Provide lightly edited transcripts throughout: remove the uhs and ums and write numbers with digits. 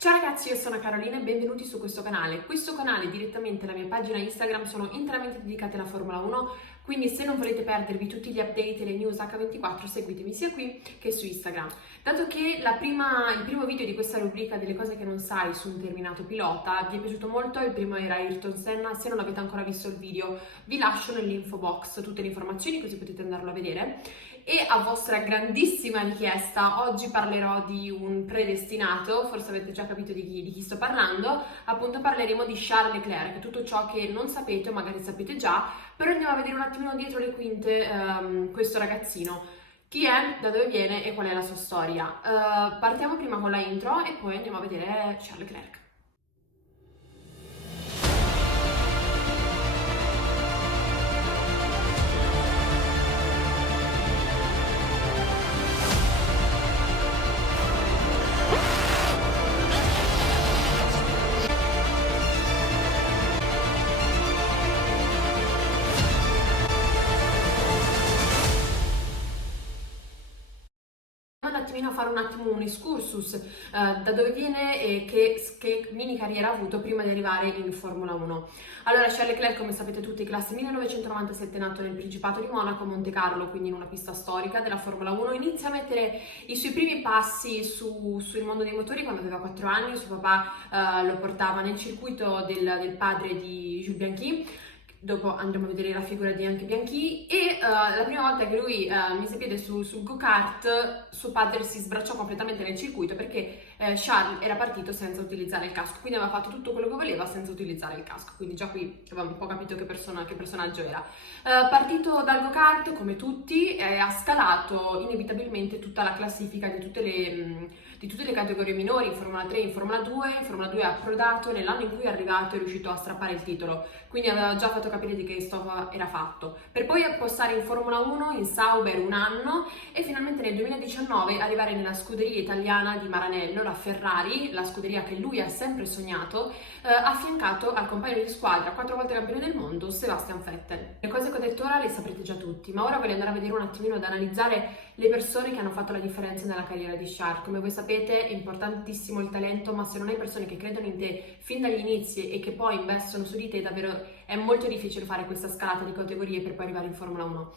Ciao ragazzi, io sono Carolina e benvenuti su questo canale. Questo canale, direttamente la mia pagina Instagram, sono interamente dedicate alla Formula 1, quindi se non volete perdervi tutti gli update e le news H24 seguitemi sia qui che su Instagram. Dato che il primo video di questa rubrica delle cose che non sai su un determinato pilota vi è piaciuto molto, il primo era Ayrton Senna, se non avete ancora visto il video vi lascio nell'info box tutte le informazioni così potete andarlo a vedere. E a vostra grandissima richiesta oggi parlerò di un predestinato, forse avete già capito di chi sto parlando, appunto parleremo di Charles Leclerc, tutto ciò che non sapete o magari sapete già, però andiamo a vedere un attimino dietro le quinte questo ragazzino, chi è, da dove viene e qual è la sua storia. Partiamo prima con la intro e poi andiamo a vedere Charles Leclerc. A fare un attimo un excursus da dove viene e che mini carriera ha avuto prima di arrivare in Formula 1. Allora, Charles Leclerc, come sapete tutti, classe 1997, nato nel Principato di Monaco, Monte Carlo, quindi in una pista storica della Formula 1, inizia a mettere i suoi primi passi sul mondo dei motori quando aveva 4 anni. Suo papà lo portava nel circuito del padre di Jules Bianchi. Dopo andremo a vedere la figura di anche Bianchi e la prima volta che lui mise piede sul go-kart, suo padre si sbracciò completamente nel circuito perché Charles era partito senza utilizzare il casco, quindi aveva fatto tutto quello che voleva senza utilizzare il casco, quindi già qui avevamo un po' capito che personaggio era. Partito dal go-kart, come tutti, ha scalato inevitabilmente tutta la classifica di tutte le categorie minori, in Formula 3, in Formula 2. In Formula 2 ha approdato nell'anno in cui è arrivato e è riuscito a strappare il titolo, quindi aveva già fatto capire di che stoffa era fatto, per poi appostare in Formula 1 in Sauber un anno e finalmente nel 2019 arrivare nella scuderia italiana di Maranello, la Ferrari, la scuderia che lui ha sempre sognato, affiancato al compagno di squadra, 4 volte campione del mondo, Sebastian Vettel. Le cose che ho detto ora le saprete già tutti, ma ora voglio andare a vedere un attimino, ad analizzare le persone che hanno fatto la differenza nella carriera di Charles. Come voi sapete è importantissimo il talento, ma se non hai persone che credono in te fin dagli inizi e che poi investono su di te, davvero è molto difficile fare questa scalata di categorie per poi arrivare in Formula 1.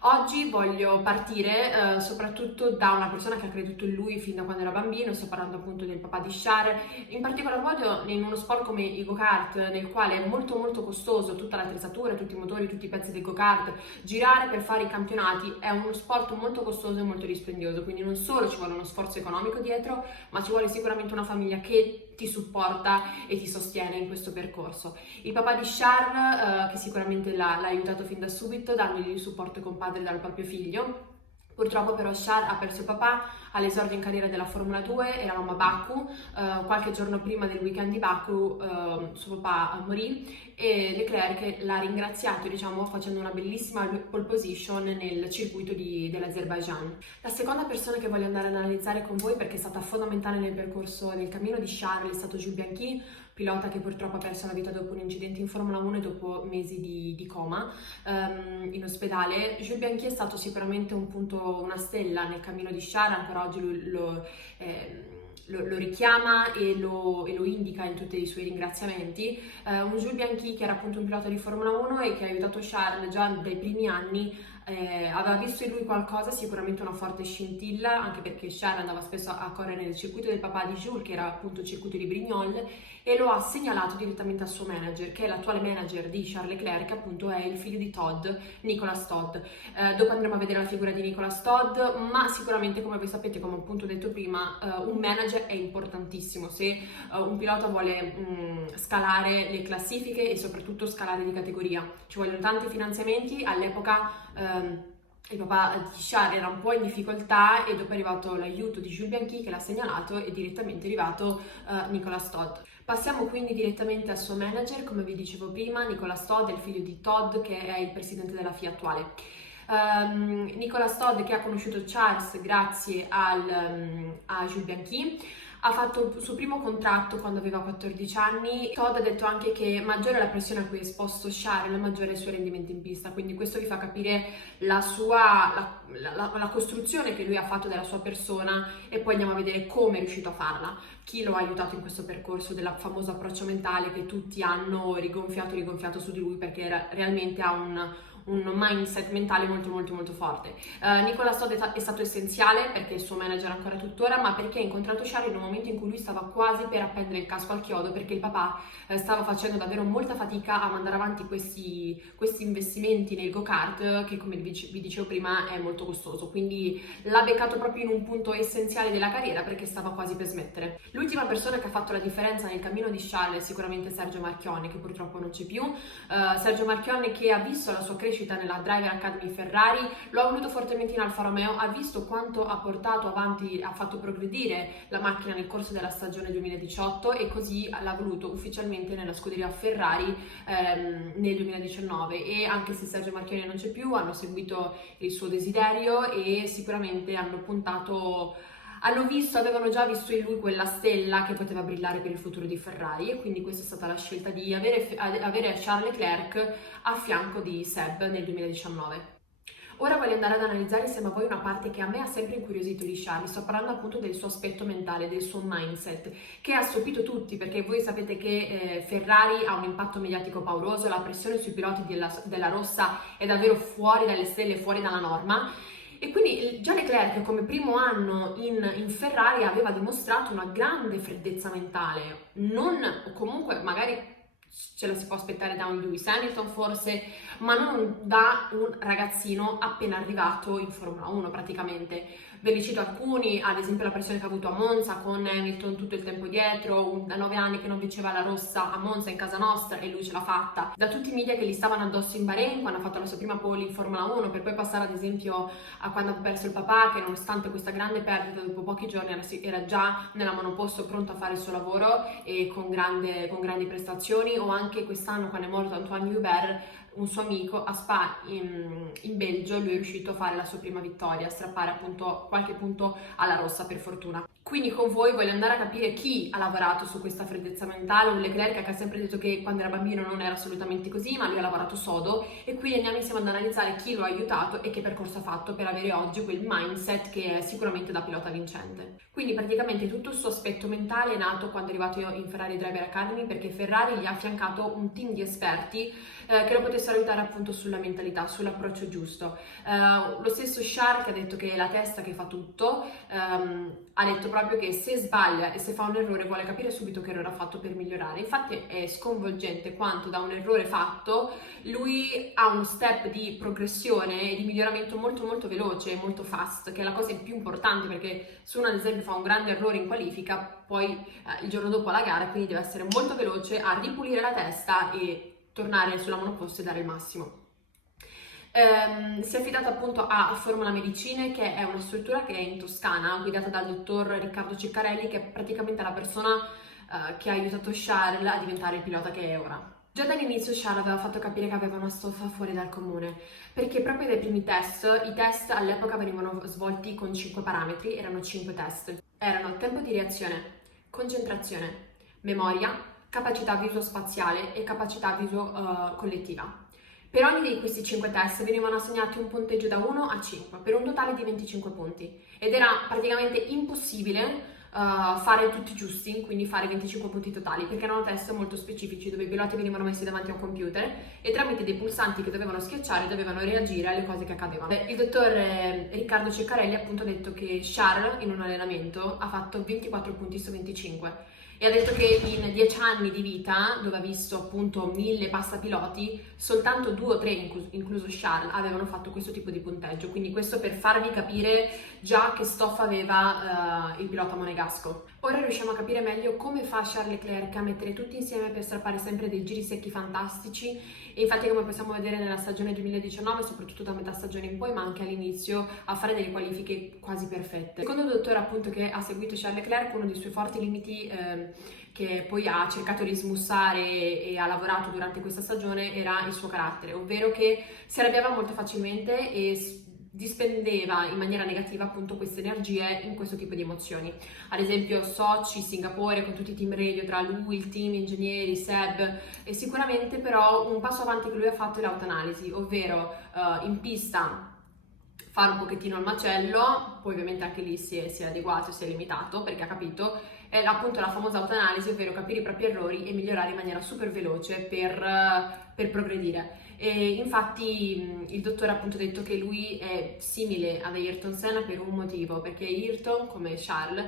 Oggi voglio partire soprattutto da una persona che ha creduto in lui fin da quando era bambino, sto parlando appunto del papà di Charles, in particolar modo in uno sport come i go-kart, nel quale è molto molto costoso tutta l'attrezzatura, tutti i motori, tutti i pezzi del go-kart, girare per fare i campionati è uno sport molto costoso e molto dispendioso, quindi non solo ci vuole uno sforzo economico dietro, ma ci vuole sicuramente una famiglia che ti supporta e ti sostiene in questo percorso. Il papà di Charles, che sicuramente l'ha aiutato fin da subito, dandogli il supporto compadre dal proprio figlio. Purtroppo però Charles ha perso il papà all'esordio in carriera della Formula 2, eravamo a Baku, qualche giorno prima del weekend di Baku suo papà morì e Leclerc l'ha ringraziato, diciamo, facendo una bellissima pole position nel circuito dell'Azerbaijan. La seconda persona che voglio andare ad analizzare con voi, perché è stata fondamentale nel percorso, nel cammino di Charles, è stato Jules Bianchi, pilota che purtroppo ha perso la vita dopo un incidente in Formula 1 e dopo mesi di coma in ospedale. Jules Bianchi è stato sicuramente un punto, una stella nel cammino di Charles, ancora oggi lo richiama e lo indica in tutti i suoi ringraziamenti. Un Jules Bianchi che era appunto un pilota di Formula 1 e che ha aiutato Charles già dai primi anni. Aveva visto in lui qualcosa, sicuramente una forte scintilla, anche perché Charles andava spesso a correre nel circuito del papà di Jules, che era appunto il circuito di Brignoles, e lo ha segnalato direttamente al suo manager, che è l'attuale manager di Charles Leclerc, che appunto è il figlio di Todd, Nicolas Todd. Dopo andremo a vedere la figura di Nicolas Todd, ma sicuramente, come voi sapete, come appunto detto prima, un manager è importantissimo se un pilota vuole scalare le classifiche e soprattutto scalare di categoria. Ci vogliono tanti finanziamenti. All'epoca il papà di Charles era un po' in difficoltà e dopo è arrivato l'aiuto di Jules Bianchi che l'ha segnalato e direttamente è arrivato Nicolas Todd. Passiamo quindi direttamente al suo manager, come vi dicevo prima, Nicolas Todd è il figlio di Todd che è il presidente della FIA attuale. Nicolas Todd, che ha conosciuto Charles grazie a Jules Bianchi, ha fatto il suo primo contratto quando aveva 14 anni. Todd ha detto anche che maggiore è la pressione a cui è esposto Charles, maggiore è il suo rendimento in pista, quindi questo vi fa capire la costruzione che lui ha fatto della sua persona, e poi andiamo a vedere come è riuscito a farla, chi lo ha aiutato in questo percorso del famoso approccio mentale che tutti hanno rigonfiato su di lui, perché realmente ha un mindset mentale molto forte. Nicolas Todd è stato essenziale perché il suo manager ancora tuttora, ma perché ha incontrato Charlie in un momento in cui lui stava quasi per appendere il casco al chiodo, perché il papà stava facendo davvero molta fatica a mandare avanti questi investimenti nel go-kart, che come vi dicevo prima è molto costoso, quindi l'ha beccato proprio in un punto essenziale della carriera perché stava quasi per smettere. L'ultima persona che ha fatto la differenza nel cammino di Charles è sicuramente Sergio Marchionne, che purtroppo non c'è più. Sergio Marchionne, che ha visto la sua crescita nella Driver Academy Ferrari, lo ha voluto fortemente in Alfa Romeo, ha visto quanto ha portato avanti, ha fatto progredire la macchina nel corso della stagione 2018, e così l'ha voluto ufficialmente nella scuderia Ferrari nel 2019. E anche se Sergio Marchionne non c'è più, hanno seguito il suo desiderio e sicuramente avevano già visto in lui quella stella che poteva brillare per il futuro di Ferrari, e quindi questa è stata la scelta di avere Charles Leclerc a fianco di Seb nel 2019. Ora voglio andare ad analizzare insieme a voi una parte che a me ha sempre incuriosito di Charlie. Sto parlando appunto del suo aspetto mentale, del suo mindset, che ha stupito tutti, perché voi sapete che Ferrari ha un impatto mediatico pauroso, la pressione sui piloti della rossa è davvero fuori dalle stelle, fuori dalla norma. E quindi già Leclerc come primo anno in Ferrari aveva dimostrato una grande freddezza mentale, o comunque magari ce la si può aspettare da un Lewis Hamilton forse, ma non da un ragazzino appena arrivato in Formula 1 praticamente. Ve li cito alcuni, ad esempio la pressione che ha avuto a Monza con Hamilton tutto il tempo dietro, da 9 anni che non vinceva la rossa a Monza in casa nostra e lui ce l'ha fatta, da tutti i media che gli stavano addosso in Bahrain quando ha fatto la sua prima pole in Formula 1, per poi passare ad esempio a quando ha perso il papà, che nonostante questa grande perdita dopo pochi giorni era già nella monoposto pronto a fare il suo lavoro e con grandi prestazioni, o anche quest'anno quando è morto Antoine Hubert, un suo amico, a Spa in Belgio. Lui è riuscito a fare la sua prima vittoria, a strappare appunto qualche punto alla rossa per fortuna. Quindi con voi voglio andare a capire chi ha lavorato su questa freddezza mentale. Un Leclerc che ha sempre detto che quando era bambino non era assolutamente così, ma lui ha lavorato sodo, e quindi andiamo insieme ad analizzare chi lo ha aiutato e che percorso ha fatto per avere oggi quel mindset che è sicuramente da pilota vincente. Quindi praticamente tutto il suo aspetto mentale è nato quando è arrivato in Ferrari Driver Academy, perché Ferrari gli ha affiancato un team di esperti che lo potessero aiutare appunto sulla mentalità, sull'approccio giusto. Lo stesso Charles, che ha detto che è la testa che fa tutto, ha detto proprio che se sbaglia e se fa un errore vuole capire subito che errore ha fatto per migliorare. Infatti è sconvolgente quanto da un errore fatto lui ha uno step di progressione e di miglioramento molto veloce, molto fast, che è la cosa più importante, perché se uno ad esempio fa un grande errore in qualifica, poi il giorno dopo alla gara, quindi deve essere molto veloce a ripulire la testa e tornare sulla monoposto e dare il massimo. Si è affidato appunto a Formula Medicine, che è una struttura che è in Toscana, guidata dal dottor Riccardo Ceccarelli, che è praticamente la persona che ha aiutato Charles a diventare il pilota che è ora. Già dall'inizio Charles aveva fatto capire che aveva una stoffa fuori dal comune, perché proprio dai primi test, i test all'epoca venivano svolti con 5 parametri, erano 5 test. Erano tempo di reazione, concentrazione, memoria, capacità viso-spaziale e capacità viso-collettiva. Per ogni di questi 5 test venivano assegnati un punteggio da 1 a 5, per un totale di 25 punti. Ed era praticamente impossibile fare tutti giusti, quindi fare 25 punti totali, perché erano test molto specifici dove i piloti venivano messi davanti a un computer e tramite dei pulsanti che dovevano schiacciare dovevano reagire alle cose che accadevano. Il dottor Riccardo Ceccarelli appunto ha detto che Charles in un allenamento ha fatto 24 punti su 25 e ha detto che in 10 anni di vita, dove ha visto appunto 1000 passapiloti, soltanto 2 o 3, incluso Charles, avevano fatto questo tipo di punteggio. Quindi questo per farvi capire già che stoffa aveva il pilota monegasco. Ora riusciamo a capire meglio come fa Charles Leclerc a mettere tutti insieme per strappare sempre dei giri secchi fantastici, e infatti come possiamo vedere nella stagione 2019, soprattutto da metà stagione in poi, ma anche all'inizio, a fare delle qualifiche quasi perfette. Secondo il dottore appunto che ha seguito Charles Leclerc, uno dei suoi forti limiti che poi ha cercato di smussare e ha lavorato durante questa stagione era il suo carattere, ovvero che si arrabbiava molto facilmente e dispendeva in maniera negativa appunto queste energie in questo tipo di emozioni. Ad esempio Sochi, Singapore, con tutti i team radio tra lui, il team ingegneri, Seb, e sicuramente però un passo avanti che lui ha fatto è l'autoanalisi, ovvero in pista fare un pochettino il macello, poi ovviamente anche lì si è adeguato, si è limitato perché ha capito, è appunto la famosa autoanalisi, ovvero capire i propri errori e migliorare in maniera super veloce per progredire. E infatti il dottore ha appunto detto che lui è simile ad Ayrton Senna per un motivo, perché Ayrton come Charles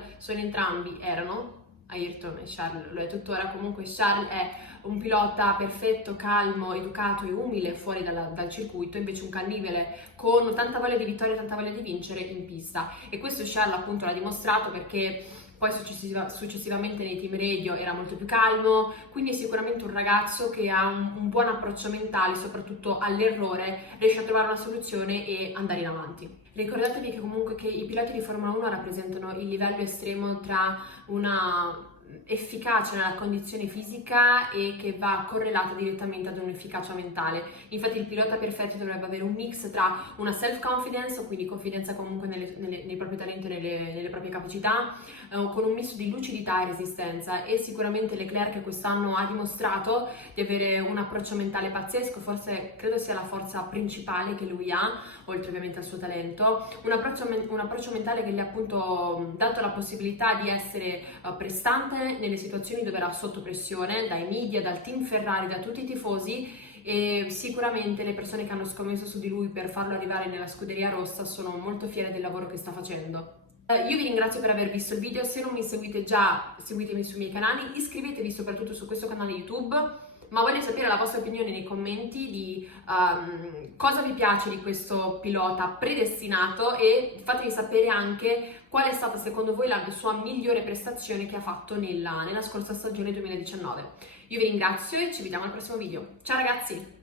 erano, Ayrton e Charles lo è tuttora, comunque Charles è un pilota perfetto, calmo, educato e umile fuori dal circuito, invece un cannibale con tanta voglia di vittoria e tanta voglia di vincere in pista. E questo Charles appunto l'ha dimostrato perché poi successivamente nei team radio era molto più calmo, quindi è sicuramente un ragazzo che ha un buon approccio mentale, soprattutto all'errore, riesce a trovare una soluzione e andare in avanti. Ricordatevi che comunque che i piloti di Formula 1 rappresentano il livello estremo tra una efficacia nella condizione fisica e che va correlata direttamente ad un'efficacia mentale. Infatti il pilota perfetto dovrebbe avere un mix tra una self-confidence, quindi confidenza comunque nei propri talenti e nelle proprie capacità, con un misto di lucidità e resistenza, e sicuramente Leclerc quest'anno ha dimostrato di avere un approccio mentale pazzesco, forse credo sia la forza principale che lui ha, oltre ovviamente al suo talento, un approccio mentale che gli ha appunto dato la possibilità di essere prestante nelle situazioni dove era sotto pressione, dai media, dal team Ferrari, da tutti i tifosi, e sicuramente le persone che hanno scommesso su di lui per farlo arrivare nella scuderia rossa sono molto fiere del lavoro che sta facendo. Io vi ringrazio per aver visto il video, se non mi seguite già seguitemi sui miei canali, iscrivetevi soprattutto su questo canale YouTube, ma voglio sapere la vostra opinione nei commenti di cosa vi piace di questo pilota predestinato, e fatemi sapere anche qual è stata secondo voi la sua migliore prestazione che ha fatto nella scorsa stagione 2019. Io vi ringrazio e ci vediamo al prossimo video. Ciao ragazzi!